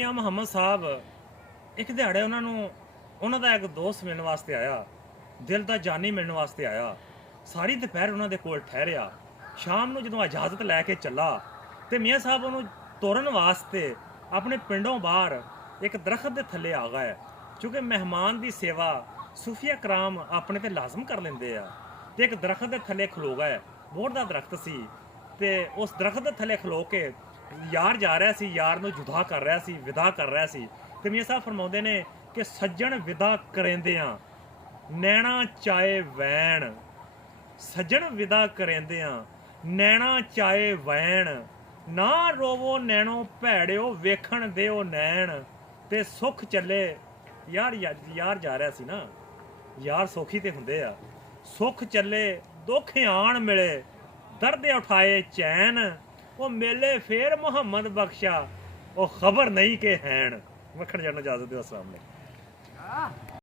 मियाँ मुहम्मद साहब एक दिहाड़े उन्होंने का एक दोस्त मिलने वास्ते आया, दिल का जानी मिलने वास्ते आया। सारी दोपहर उन्होंने कोल ठहरिया। शाम को जो इजाजत लैके चला तो मियाँ साहब उन्होंने तोरन वास्ते अपने पिंडों बाहर एक दरख्त के थले आ गए। क्योंकि मेहमान की सेवा सूफिया कराम अपने ते लाजम कर लेंदे आ। ते एक दरख्त के थले खलो गए। बोर का दरख्त सी ते उस दरख्त के थले खलो के यार जा रहा सी, यार नूं जुदा कर रहा सी, विदा कर रहा सी। ते मियाँ साहब फरमाउंदे ने कि सज्जण विदा करेंदियां नैना चाहे वैण, सज्जण विदा करेंदियां नैना चाहे वैण, ना रोवो नैनो भैड़िओ वेखण दिओ नैण, ते सुख चले। यार जा रहा सी ना, यार सौखी ते हुंदे आ। सुख चले दुख आण मिले, दर्द उठाए चैन, वो मेले फेर मुहम्मद बख्शा, वो खबर नहीं के हैन। मक्खन जाना इजाजत दो। अस्सलाम वालेकुम।